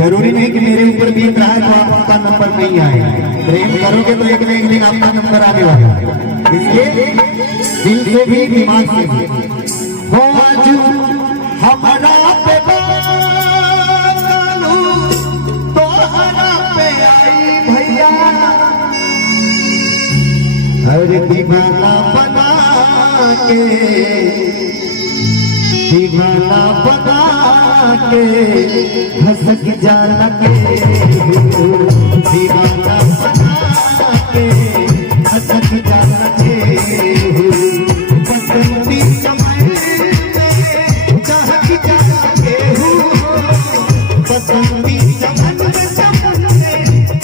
जरूरी नहीं कि मेरे ऊपर बीत रहा है तो आपका नंबर नहीं आए। प्रेम करोगे तो एक न एक दिन आपका नंबर आने वाला है। इसलिए दिल से भी दिमाग से भी हो आज हमारा पे तो हमारा पे आई भैया अरे दीवाना बना के दीवाना बना के हंस जाना के दीवाना बना के हंस जाना के बसंती चमन में चाहत जाना के बसंती चमन में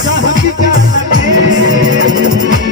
चाहत जाना के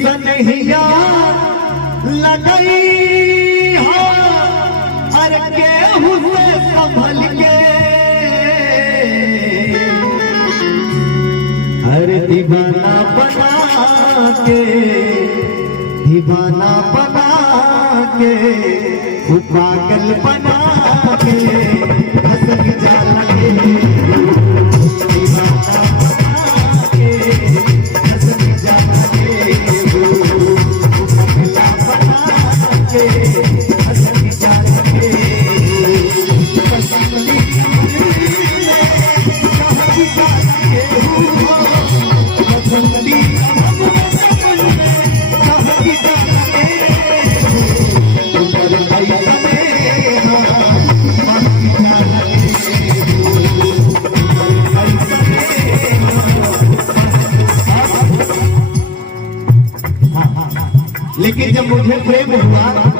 कन्हैया लगई हो अरे केहू से संभल के अरे दीवाना बना के दीवाना बना के पागल बना के हंस जाला के लेकिन जब मुझे प्रेम हुआ